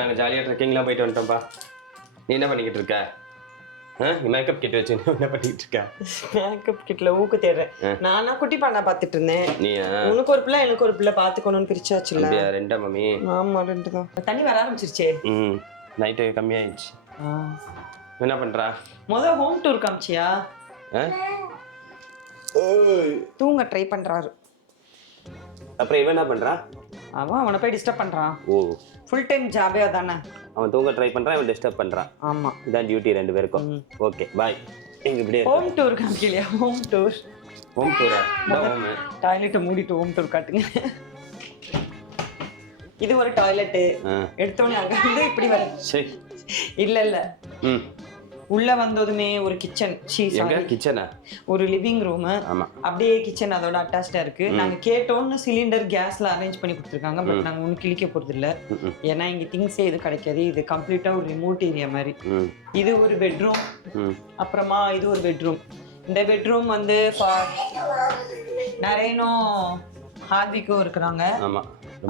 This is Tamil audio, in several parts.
நாங்க ஜாலியா ட்ரெக்கிங்லாம் போயிட்டு வந்துட்டோம்ப்பா. நீ என்ன பண்ணிக்கிட்டு இருக்க? மேக்கப் கிட் வச்சு என்ன பண்ணிட்டு இருக்க? மேக்கப் கிட்ல ஊக்கு தேடுறேன். நானா குட்டி பாண்டா பாத்துட்டு இருந்தேன். நீ உனக்கு ஒரு பிள்ளை எனக்கு ஒரு பிள்ளை பாத்துக்கணும்னு பிரிச்சாச்சுல்ல. அப்படியா? ரெண்டா மம்மி? ஆமா 2 தான். தண்ணி வர ஆரம்பிச்சிருச்சே. நைட்டு கம்மியாயிடுச்சு. என்ன பண்றா? ஹோம் டூர் காமிச்சியா? தூங்க ட்ரை பண்றாரு. அப்புறம் இவன் என்ன பண்றா? அவனை போய் டிஸ்டர்ப் பண்றான். ஓ, ஃபுல் டைம் ஜாபே அதானே. அவன் தூங்க ட்ரை பண்றான், இவன் டிஸ்டர்ப் பண்றான். ஆமா, இதான் டியூட்டி 2 பேருக்கும். Okay bye. எங்க இப்படியே ஹோம் டூர் காமிக்கலையா? ஹோம் டூரா? டாய்லெட்டை மூடிட்டு ஹோம் டூர் காட்டுங்க. இது ஒரு டாய்லெட். எடுத்தோடனே அங்க இருந்து இப்படி வர. சரி, இல்ல உள்ள வந்ததுமே ஒரு கிச்சன். கிச்சனா? ஒரு லிவிங் ரூம். அப்படியே கிச்சன் அதோட அட்டாச்டா இருக்கு. நாங்க கேட்டோம்னு சிலிண்டர் கேஸ்ல அரேஞ்ச் பண்ணி கொடுத்துருக்காங்க. பட் நாங்க ஒன்னும் கிழிக்க போறது இல்ல. ஏன்னா இங்க திங்ஸே இது கிடைக்காது. இது கம்ப்ளீட்டா ஒரு ரிமோட் ஏரியா மாதிரி. இது ஒரு பெட்ரூம். அப்புறமா இது ஒரு பெட்ரூம். இந்த பெட்ரூம் வந்து நரேனும் ஹார்விக்கும் இருக்கிறாங்க.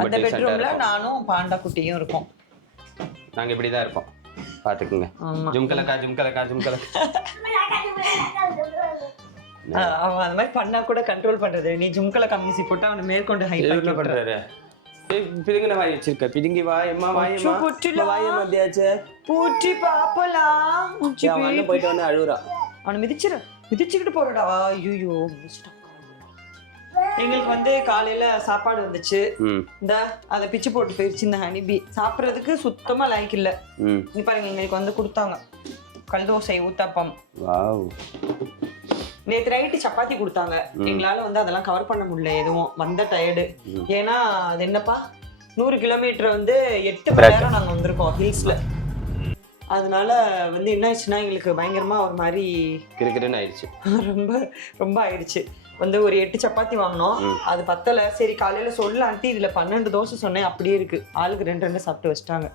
அந்த பெட்ரூம்ல நானும் பாண்டா குட்டியும் இருக்கோம். நாங்க இப்படிதான் இருப்போம், பாத்துக்குங்க. ஜும்கலக்கா ஜும்கலக்கா ஜும்கலக்கா. அவன் அந்த மாதிரி பண்ணா கூட கண்ட்ரோல் பண்றது. நீ ஜும்கலக்கா மியூசிக் போட்டு அவனை மேற்கொண்டு ஹைலைட் பண்றாரு. பிதுங்கின வாய் வச்சிருக்க. பிதுங்கி வாயம்மா வாயம்மா வாயம்மா அப்படியாச்சே. பூச்சி பாப்பலாம். அவன் போயிட்டு வந்து அழுகுறான். அவனை மிதிச்சுக்கிட்டு போறடா. ஐயோ, எங்களுக்கு வந்து காலையில சாப்பாடு வந்துச்சு. இந்த அதை பிச்சு போட்டு போயிருச்சு இந்த ஹனிபி. சாப்பிட்றதுக்கு சுத்தமா லைக் இல்ல. நீ பாருங்க, எங்களுக்கு வந்து கொடுத்தாங்க கல்தோசை ஊத்தாப்பம். நேற்று நைட்டு சப்பாத்தி கொடுத்தாங்க. எங்களால வந்து அதெல்லாம் கவர் பண்ண முடியல. எதுவும் வந்த டயர்டு. ஏன்னா அது என்னப்பா 100 கிலோமீட்டர் வந்து 8 மணி நேரம் நாங்க வந்திருக்கோம் ஹில்ஸ்ல. அதனால வந்து என்ன ஆயிடுச்சுன்னா எங்களுக்கு பயங்கரமா ஒரு மாதிரி கிறுகிறுன்னு ஆயிடுச்சு. ரொம்ப ஆயிடுச்சு. வந்து ஒரு 8 சப்பாத்தி வாங்கினோம். அது பத்தல. சரி காலையில சொல்லலான்ட்டு இதுல 12 தோசை சொன்னேன். அப்படியே இருக்கு. ஆளுக்கு 2 சாப்பிட்டு வச்சிட்டாங்க.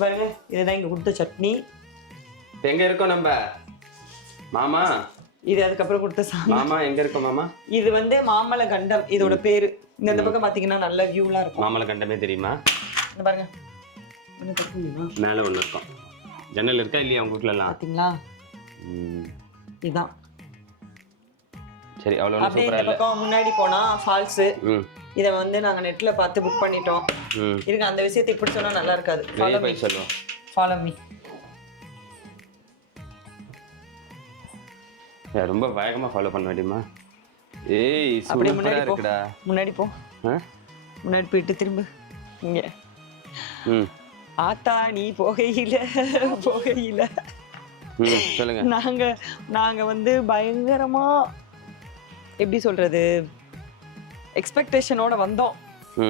பாருங்க, இதுதான் இங்க கொடுத்த சட்னி. எங்க இருக்கோம் நம்ம மாமா? இது அதுக்கப்புறம் கொடுத்த மாமா எங்க இருக்கோம் மாமா? இது வந்து மாமல கண்டம் இதோட பேரு. இந்த பக்கம் பாத்தீங்கன்னா நல்ல வியூலாம் இருக்கும். மாமல கண்டமே தெரியுமா? இந்த பாருங்க, மேல ஒண்ணு இருக்கும். ஜன்னல் இருக்கா இல்லையா உங்க வீட்ல எல்லாம்? பாத்தீங்களா? இதான். சரி, அவ்வளவு சூப்பரா இல்ல. பக்கம் முன்னாடி போனா ஃபால்ஸ். இத வந்து நாங்க நெட்ல பார்த்து புக் பண்ணிட்டோம். இருக்கு, அந்த விஷயத்தை இப்படி சொன்னா நல்லா இருக்காது. Follow me. ரொம்ப வேகமா ஃபாலோ பண்ண வேண்டியமா? ஏய் சூப்பரா இருக்குடா. முன்னாடி போ. முன்னாடி போயிட்டு திரும்ப இங்க. ஆத்தா நீ போகையில சொல்லுங்க. நாங்க வந்து பயங்கரமா எப்படி சொல்றது, எக்ஸ்பெக்டேஷனோட வந்தோம்.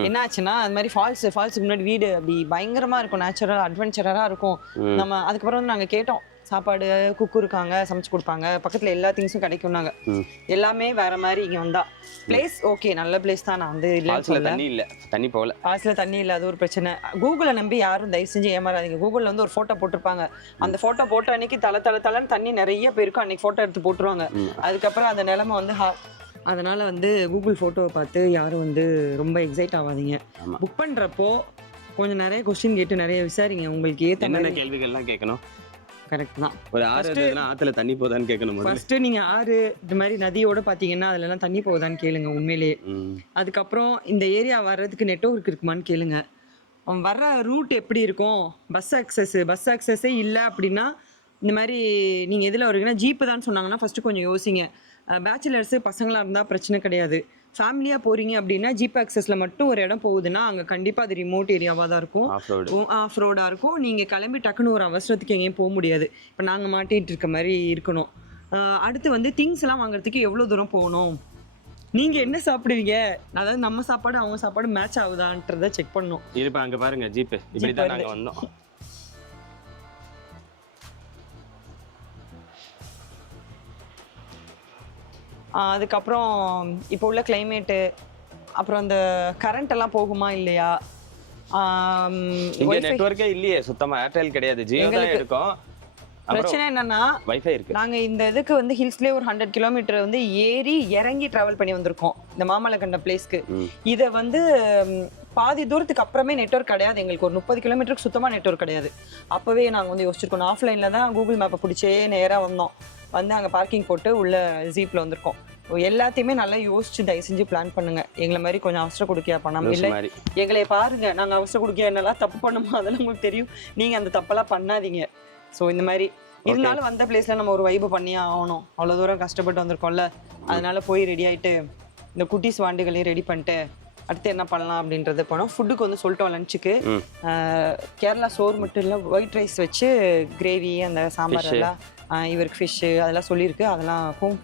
என்ன ஆச்சுன்னா, அது மாதிரி ஃபால்ஸுக்கு முன்னாடி வீடு அப்படி பயங்கரமா இருக்கும். நேச்சுரல் அட்வென்ச்சரா இருக்கும். நம்ம அதுக்கப்புறம் வந்து நாங்க கேட்டோம், சாப்பாடு குக்கு இருக்காங்க, சமைச்சு கொடுப்பாங்க, பக்கத்துல எல்லா திங்ஸும் கிடைக்கும்னாங்க. எல்லாமே வேற மாதிரி. இங்க வந்தா பிளேஸ் ஓகே, நல்ல பிளேஸ் தான். நான் வந்து தண்ணி போகல, ஃபால்ஸ்ல தண்ணி இல்ல, அது ஒரு பிரச்சனை. கூகுளை நம்பி யாரும் தயவு செஞ்சு ஏமாறாதீங்க. கூகுள்ல வந்து ஒரு போட்டோ போட்டிருப்பாங்க. அந்த போட்டோ போட்ட அன்னைக்கு தலை தண்ணி நிறைய பேருக்கும் அன்னைக்கு போட்டோ எடுத்து போட்டுருவாங்க. அதுக்கப்புறம் அந்த நிலைமை வந்து அதனால வந்து கூகுள் போட்டோவை பார்த்து யாரும் வந்து ரொம்ப எக்ஸைட் ஆகாதீங்க. புக் பண்றப்போ கொஞ்சம் நிறைய கொஸ்டின் கேட்டு நிறைய விசாரிங்க. உங்களுக்கு என்னென்ன கேள்விகள்லாம் கேட்கணும். கரெக்ட் தான். ஒரு ஆத்துல தண்ணி போகுதான்னு கேட்கணும். ஃபர்ஸ்ட் நீங்க ஆறு இந்த மாதிரி நதியோட பாத்தீங்கன்னா அதுல எல்லாம் தண்ணி போகுதான்னு கேளுங்க உண்மையிலேயே. அதுக்கப்புறம் இந்த ஏரியா வர்றதுக்கு நெட்வொர்க் இருக்குமான்னு கேளுங்க. வர்ற ரூட் எப்படி இருக்கும், பஸ் ஆக்சஸே இல்லை அப்படின்னா இந்த மாதிரி நீங்க எதுல வருவீங்கன்னா ஜீப்பு தான் சொன்னாங்கன்னா ஃபர்ஸ்ட் கொஞ்சம் யோசிங்க. பேச்சுலர்ஸ் பசங்களா இருந்தா பிரச்சனை கிடையாது. ஃபேமிலியாக போகிறீங்க அப்படின்னா ஜீப் ஆக்சஸில் மட்டும் ஒரு இடம் போகுதுன்னா அங்கே கண்டிப்பாக அது ரிமோட் ஏரியாவாக தான் இருக்கும், ஆஃப் ரோடாக இருக்கும். நீங்கள் கிளம்பி டக்குன்னு ஒரு அவசரத்துக்கு எங்கேயும் போக முடியாது. இப்போ நாங்கள் மாட்டிகிட்டு இருக்க மாதிரி இருக்கணும். அடுத்து வந்து திங்ஸ் எல்லாம் வாங்குறதுக்கு எவ்வளோ தூரம் போகணும், நீங்கள் என்ன சாப்பிடுவீங்க, அதாவது நம்ம சாப்பாடு அவங்க சாப்பாடு மேட்ச் ஆகுதான்றதை செக் பண்ணணும். இருப்பா அங்கே பாருங்கள் ஜீப்பு, இப்படி தான் நாங்கள் வந்தோம். அதுக்கப்புறம் இப்போ உள்ள கிளைமேட்டு, அப்புறம் அந்த கரண்ட் எல்லாம் போகுமா இல்லையா. நெட்வொர்க்கே இல்லையே சுத்தமா, ஏர்டெல் கிடையாது, ஜியோ தான் இருக்கும். பிரச்சனை என்னன்னா வைஃபை இருக்கு. நாங்க இந்த இதுக்கு வந்து ஹில்ஸ்லயே ஒரு 100 கிலோமீட்டர் வந்து ஏறி இறங்கி டிராவல் பண்ணி வந்திருக்கோம் இந்த மாமலக்கண்டம் பிளேஸ்க்கு. இதை வந்து பாதி தூரத்துக்கு அப்புறமே நெட்வொர்க் கிடையாது எங்களுக்கு. ஒரு 30 கிலோமீட்டருக்கு சுத்தமாக நெட்வொர்க் கிடையாது. அப்போவே நாங்கள் வந்து யோசிச்சிருக்கோம். ஆஃப்லைனில் தான் கூகுள் மேப்பை பிடிச்சே நேராக வந்தோம். வந்து அங்கே பார்க்கிங் போட்டு உள்ள ஜீப்பில் வந்திருக்கோம். எல்லாத்தையுமே நல்லா யோசிச்சு தயவு செஞ்சு பிளான் பண்ணுங்க. எங்களை மாதிரி கொஞ்சம் அவசர கொடுக்கியா பண்ணாம இல்லை எங்களை பாருங்க, நாங்கள் அவசர கொடுக்கியா என்னெல்லாம் தப்பு பண்ணுமோ அதெல்லாம் உங்களுக்கு தெரியும். நீங்கள் அந்த தப்பெல்லாம் பண்ணாதீங்க. ஸோ இந்த மாதிரி இருந்தாலும் வந்த பிளேஸில் நம்ம ஒரு வைப்பு பண்ணியே ஆகணும். அவ்வளோ தூரம் கஷ்டப்பட்டு வந்திருக்கோம்ல, அதனால போய் ரெடி ஆகிட்டு இந்த குட்டீஸ் வாண்டுகளையும் ரெடி பண்ணிட்டு அடுத்து என்ன பண்ணலாம் அப்படின்றது போனோம். ஃபுட்டுக்கு வந்து சொல்லிட்டோம் லஞ்சுக்கு கேரளா சோறு மட்டும் இல்லை, ஒயிட் ரைஸ் வச்சு கிரேவி அந்த சாம்பார் எல்லாம் இவருக்கு ஃபிஷ்ஷு அதெல்லாம் சொல்லியிருக்கு. அதெல்லாம் ஹோம்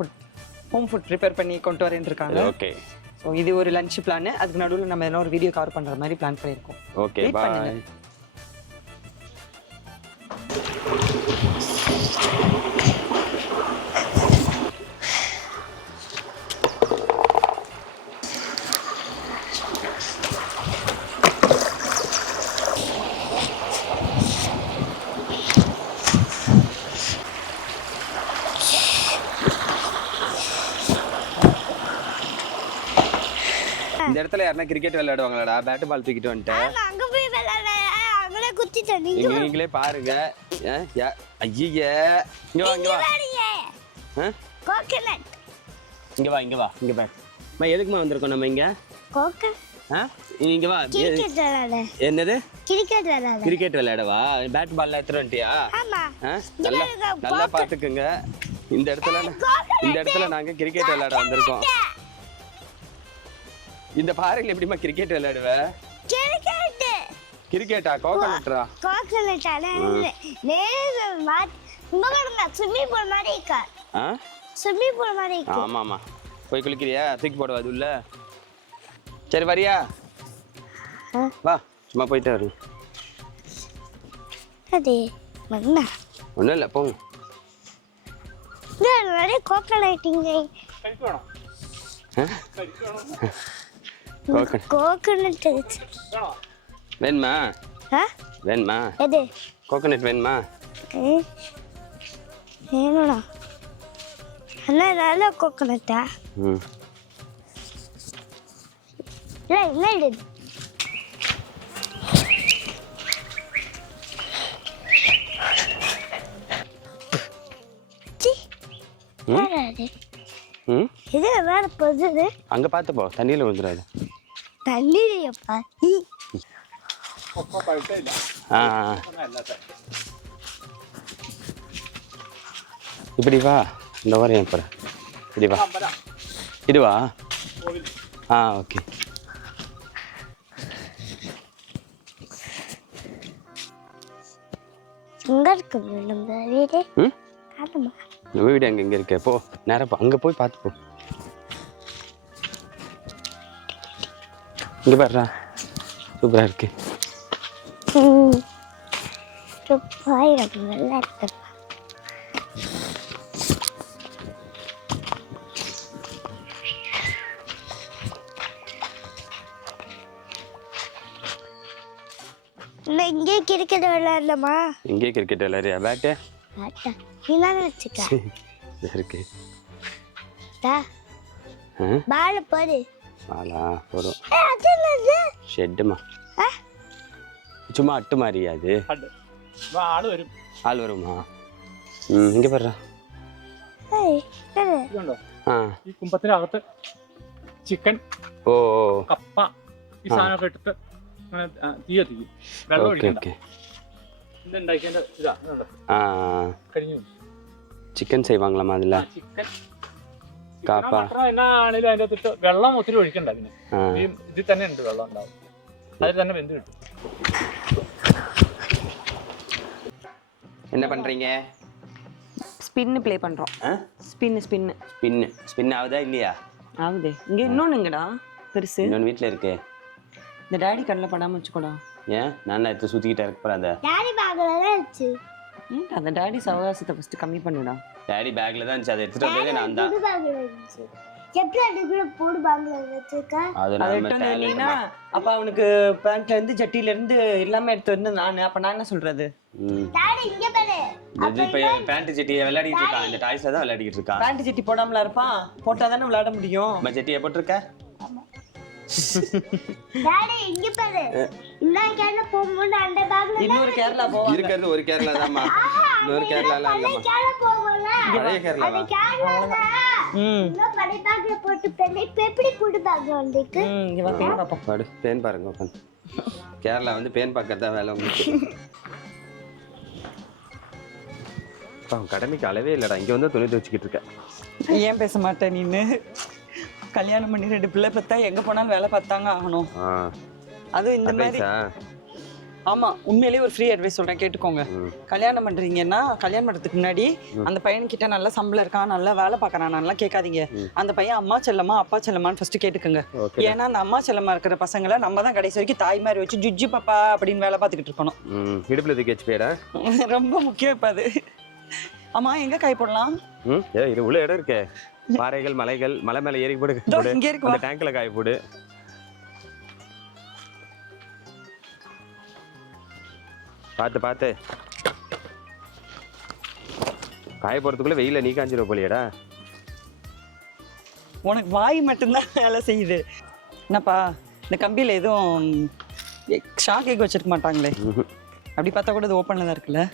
ஃபுட் ப்ரிப்பேர் பண்ணி கொண்டு வரேன்னு இருக்காங்க. ஓகே. ஸோ இது ஒரு லஞ்ச் பிளான். அதுக்கு நடுவில் நம்ம எதனா ஒரு வீடியோ கவர் பண்ணுற மாதிரி பிளான் பண்ணியிருக்கோம். ஓகே, பாய். இந்த இடத்துல யாருன்னா கிரிக்கெட் விளையாடுவாங்களாடா? பேட் பால் தூக்கிட்டு வந்துட்டேன். அங்க போய் விளையாட அங்கலே குத்திட்டேன். நீங்களே பாருங்க. ஐயே, இங்க வா இங்க வா. கோகனட். இங்க வா இங்க வா இங்க பா. மா எதுக்குமா வந்திருக்கோம் நம்ம இங்க? கோக. இங்க வா. கிரிக்கெட் விளையாட. என்னது? கிரிக்கெட் விளையாட. கிரிக்கெட் விளையாடவா? பேட் பால் எடுத்துட்டு வந்துட்டியா? ஆமா. நல்லா பாத்துக்குங்க. இந்த இடத்துல நாங்க கிரிக்கெட் விளையாட வந்திருக்கோம். இந்த பாறையில எப்படிமா கிரிக்கெட் விளையாடுவ? கிரிக்கெட்டா? கோகனட்டா? கோகனட்டால நேரா இங்க ஸ்விம்மிங் பூல் மாதிரி இருக்கா? ஸ்விம்மிங் பூல் மாதிரி இருக்கு. ஆமா ஆமா. போய் குளிக்கிறியா? தூக்கி போடுவா அது உள்ள. சரி வரியா? வா சும்மா போயிட்டு வரு. அதே மண்ணா. ஒண்ணும் இல்ல போங்க. நிறைய கோகனட் இங்க. கோகனட் வேணுமா? வேணுமா? எது? கோகனட் வேணுமா? வேணும்டா. அண்ணா நல்ல கோகனட்டா? இல்லை இல்லை. இது வேற போகுது. அங்க பார்த்து போ, தண்ணியில விழுந்துடாது. தண்ணியிலையப்பா. இப்படி வா. இந்த வாரம் என் போற. இப்படி வா. இதுவா? ஓகே. எங்க இருக்கு நம்ம வீடு? காட்டுமா. நம்ம வீடு எங்க இருக்கு? போ நேரா போ. அங்க போய் பார்த்து போ. இங்க பாருடா, சூப்பரா இருக்கு. நல்லா இருக்கு. இங்கே கிரிக்கெட் விளையாடலாமா? இங்கே கிரிக்கெட் விளையாடுறியா? பேட்டு நீதான் வச்சுக்க இருக்கு. பால் போடு. பாலா போடும். ஷெட்டுமா சும்மா அட்டு மாதிரியா அது? ஆள் வருமா? ഇങ്ങ പറ. ഈ കുമ്പത്തിനകത്ത് ചിക്കൻ, കപ്പ, ഈ സാധനമൊക്കെ ഇട്ടിട്ട് തീയ തീയും വെള്ളം ഒഴിക്കണ്ട. ഇതുണ്ടാക്കിയതിന്റെ ഇതാ കഴിഞ്ഞു. ചിക്കൻ செய்வாங்களாமா അതില? ചിക്കൻ എന്നാണേലും അതിൻ്റെ അകത്തിട്ട് വെള്ളം ഒത്തിരി ഒഴിക്കണ്ട. പിന്നെ ഇതിൽ തന്നെ ഉണ്ട് വെള്ളം ഉണ്ടാവും, അതിൽ തന്നെ വെന്ത് കിട്ടും. என்ன பண்றீங்க? ஸ்பின் ப்ளே பண்றோம். ஸ்பின் ஆகுதா இல்லையா? ஆகுதே. இங்க இன்னொன்னுங்கடா பெருசு. இன்னொன்னு வீட்ல இருக்கு. இந்த டாடி கண்ணில் படாம வச்சுக்கோடா. ஏன் நான் எடுத்து சுத்திக்கிட்டே இருக்க போறாத? டாடி பேக்ல தான் இருந்துச்சு. அந்த டாடி சவகாசத்தை ஃபர்ஸ்ட் கம்மி பண்ணுடா. டாடி பேக்ல தான் இருந்துச்சு, அதை எடுத்துட்டு வந்ததே நான் தான். பேக்ல இருந்துச்சு. செப்ல போடு பேக்ல வச்சிருக்க. அது நம்ம இல்லைனா அப்ப அவனுக்கு பேண்ட்ல இருந்து ஜட்டில இருந்து எல்லாமே எடுத்து வந்து அப்ப நான் என்ன சொல்றது? டாடி இங்க பாரு. இப்ப பேண்ட் ஜட்டியை விளையாடிட்டு இருக்கான். இந்த டாய்ஸ்ல தான் விளையாடிட்டு இருக்கான். பேண்ட் ஜட்டி போடாமல இருப்பான், போட்டா தானே விளையாட முடியும். நம்ம ஜட்டியை போட்டுருக்க? டாடி இங்க பாரு இந்த கேரளா போகும்போது அந்த பேக்ல இன்னொரு கேரளா போவாங்க. இருக்கிறது ஒரு கேரளா தான்மா, இன்னொரு கேரளாலாம் இல்லம்மா. கேரளா போவோம்ல பழைய கேரளாவா? அந்த கேரளால இன்னும் பழைய பேக்ல போட்டு பெண்ணை எப்படி புது பேக் வந்துருக்கு. இங்க வா பேன் பாப்போம். பாடு பேன் பாருங்க உட்காந்து. கேரளா வந்து பேன் பார்க்கறதா வேலை உங்களுக்கு. கடமைக்கு அளவே இல்லடா, இங்க வந்து துணி துவச்சிக்கிட்டு இருக்கேன். ஏன் பேச மாட்டேன் நீன்னு? கல்யாணம் பண்ணி 2 பிள்ளை பார்த்தா எங்க போனாலும் வேலை பார்த்தாங்க ஆகணும். அதுவும் இந்த மாதிரி. ஆமா, உண்மையிலேயே ஒரு ஃப்ரீ அட்வைஸ் சொல்றேன், கேட்டுக்கோங்க. கல்யாணம் பண்றீங்கன்னா கல்யாணம் பண்றதுக்கு முன்னாடி அந்த பையன்கிட்ட நல்ல சம்பளம் இருக்கான், நல்லா வேலை பார்க்கறான் நல்லா கேட்காதீங்க. அந்த பையன் அம்மா செல்லமா அப்பா செல்லமான்னு ஃபர்ஸ்ட் கேட்டுக்கோங்க. ஏன்னா அந்த அம்மா செல்லமா இருக்கிற பசங்களை நம்ம தான் கடைசி வரைக்கும் தாய் மாதிரி வச்சு ஜுஜ்ஜு பாப்பா அப்படின்னு வேலை பார்த்துக்கிட்டு இருக்கணும். இடுப்புல தூக்கி வச்சு போயிடா. ரொம்ப முக்கியம் இப்ப அது. ஆமா, எங்க காய் போடலாம்? இது உள்ள இடம் இருக்கே, பாறைகள் மலைகள், மலை மேல ஏறி போடு. இங்க இருக்கு, அந்த டேங்க்ல காய போடு. பார்த்து பார்த்து காய போறதுக்குள்ள வெயில நீ காஞ்சிரும் போலியடா. உனக்கு வாய் மட்டும்தான் வேலை செய்யுது. என்னப்பா இந்த கம்பியில எதுவும் ஷாக் எக் வச்சிருக்க மாட்டாங்களே? அப்படி பார்த்தா கூட இது ஓப்பன்ல தான் இருக்குல்ல.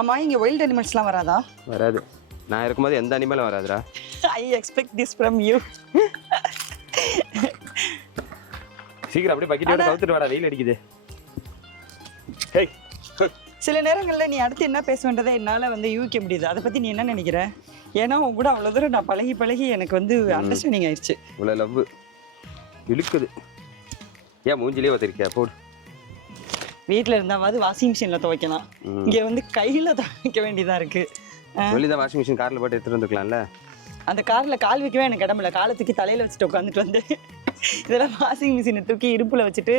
ஆமா, இங்க வைல்ட் அனிமல்ஸ்லாம் வராதா? வராது, நான் இருக்கும்போது எந்த அனிமலும் வராதுடா. I expect this from you. சீக்கிரம் அப்படியே பக்கெட்டோட கவுத்துட்டு வாடா, வெயில் அடிக்குது. ஹேய், சில நேரங்களில் நீ அடுத்து என்ன பேச வேண்டதை என்னால் வந்து யூகிக்க முடியுது. அதை பற்றி நீ என்ன நினைக்கிற? ஏன்னா உன் கூட அவ்வளோ தூரம் நான் பழகி பழகி எனக்கு வந்து அண்டர்ஸ்டாண்டிங் ஆயிடுச்சு. இவ்வளோ லவ் இழுக்குது. ஏன் மூஞ்சிலே வச்சிருக்கியா? போடு. வீட்டில் இருந்தாவது வாஷிங் மிஷினில் துவைக்கலாம், இங்கே வந்து கையில் துவைக்க வேண்டியதாக இருக்குது. வெளிதான் வாஷிங் மிஷின் காரில் போட்டு எடுத்துகிட்டு வந்துக்கலாம்ல. அந்த காரில் கால் வைக்கவே எனக்கு இடமில்ல, காலை தூக்கி தலையில் வச்சுட்டு உட்காந்துட்டு வந்து இதெல்லாம் வாஷிங் மிஷினை தூக்கி இடுப்பில் வச்சுட்டு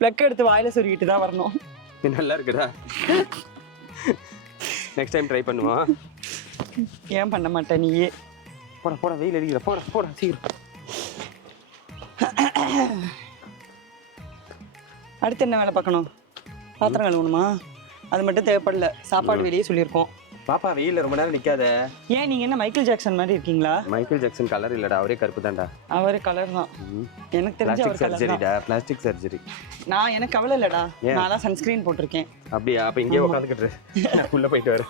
ப்ளக் எடுத்து வாயில் சொருகிட்டு தான் வரணும். நல்லா இருக்குடா. நெக்ஸ்ட் டைம் ட்ரை பண்ணுவோம். ஏன் பண்ண மாட்டேன் நீயே? போட போட, வெயில் அடிக்கிற. போட போட சீக்கிரம். அடுத்து என்ன வேலை பார்க்கணும்? பாத்திரம் கழுவணுமா? அது மட்டும் தேவைப்படல, சாப்பாடு வெளியே சொல்லியிருக்கோம். பாப்பா வெயில்ல ரொம்ப நேரம் நிக்காத. ஏன் நீங்க என்ன மைக்கேல் ஜாக்சன் மாதிரி இருக்கீங்களா? மைக்கேல் ஜாக்சன் கலர் இல்லடா, அவரே கருப்பு தான்டா. அவரு கலர் தான், எனக்கு தெரிஞ்ச அவர் கலர் தான். Plastic surgery. நான் எனக்கு கவலை இல்லடா, நான் சன்ஸ்கிரீன் போட்டிருக்கேன். அப்படியா? அப்ப இங்கே உட்காந்துக்கிட்டு உள்ள போயிட்டு வர.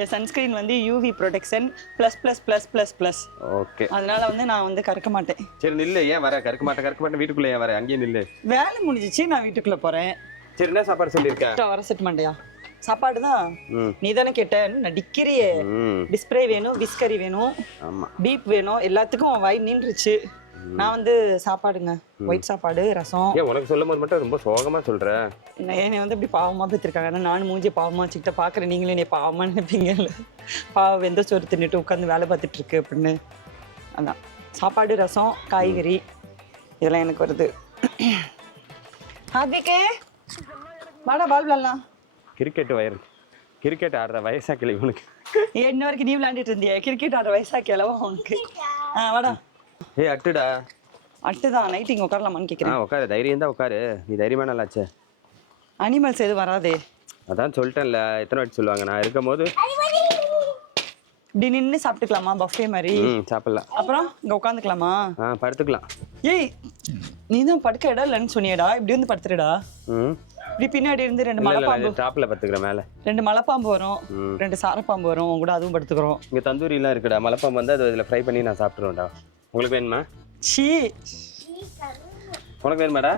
என் சன்ஸ்கிரீன் வந்து UV protection plus plus plus plus plus. Okay, அதனால வந்து நான் வந்து கறக்க மாட்டேன். சரி நில்லு. ஏன் வர? கறக்க மாட்டேன் வீட்டுக்குள்ள ஏன் வர? அங்கேயே நில்லு. வேலை முடிஞ்சிச்சு, நான் வீட்டுக்குள்ள போறேன். சரி, என்ன சாப்பாடு சொல்லியிருக்கேன்? வர செட் மாட்டியா? சாப்பாடு தான் நீ தானே கேட்ட, நடிக்கிறியே. டிஸ்ப்ரே வேணும், விஸ்கரி வேணும், பீப் வேணும், எல்லாத்துக்கும் வாய் நின்றுச்சு. நான் வந்து சாப்பாடுங்க, ஒயிட் சாப்பாடு, ரசம். ஏன் உனக்கு சொல்லும் போது மட்டும் ரொம்ப சோகமா சொல்ற? என்னை வந்து இப்படி பாவமா பெற்றிருக்காங்க, நானும் மூஞ்சி பாவமா வச்சுக்கிட்ட பாக்குறேன். நீங்களே என்னை பாவமா நினைப்பீங்கல்ல, பாவம் வெந்த சோறு தின்னுட்டு உட்காந்து வேலை பார்த்துட்டு இருக்கு அப்படின்னு. அதான் சாப்பாடு, ரசம், காய்கறி இதெல்லாம் எனக்கு வருது. ஹார்திகே வாடா, பால் விளாடலாம். கிரிக்கெட் ஆடுற வயசா கிளை உனக்கு? இன்ன வரைக்கும் நீ விளையாண்டுட்டு இருந்தியா? கிரிக்கெட் ஆடுற வயசா கிளவா உனக்கு? வாடா. ஏய் அட்டுடா. அட்டுதான். நைட் இங்கே உட்காரலாமான்னு கேட்குறேன். உட்காரு, தைரியம் தான் உட்காரு. நீ தைரியமா நல்லாச்சே. அனிமல்ஸ் எதுவும் வராதே. அதான் சொல்லிட்டேன்ல, எத்தனை வாட்டி சொல்லுவாங்க நான் இருக்கும் போது. இப்படி நின்று சாப்பிட்டுக்கலாமா பஃபே மாதிரி? சாப்பிடலாம். அப்புறம் இங்கே உட்காந்துக்கலாமா? படுத்துக்கலாம். ஏய், நீ தான் படுக்க இடம் இல்லைன்னு சொன்னியடா, இப்படி வந்து படுத்துடா. இப்படி பின்னாடி இருந்து 2 மலைப்பாம்பு. டாப்ல படுத்துக்கிறேன். மேல 2 மலைப்பாம்பு வரும், 2 சாரப்பாம்பு வரும், உங்க கூட அதுவும் படுத்துக்கிறோம். இங்க தந்தூரி எல்லாம் இருக்குடா. மலைப்பாம்பு வந்து அது இதுல ஃப்ரை பண்ணி நான் சாப்பிட்டுருவேன்டா. உங்களுக்கு வேணுமா? சீ, உனக்கு வேணுமாடா?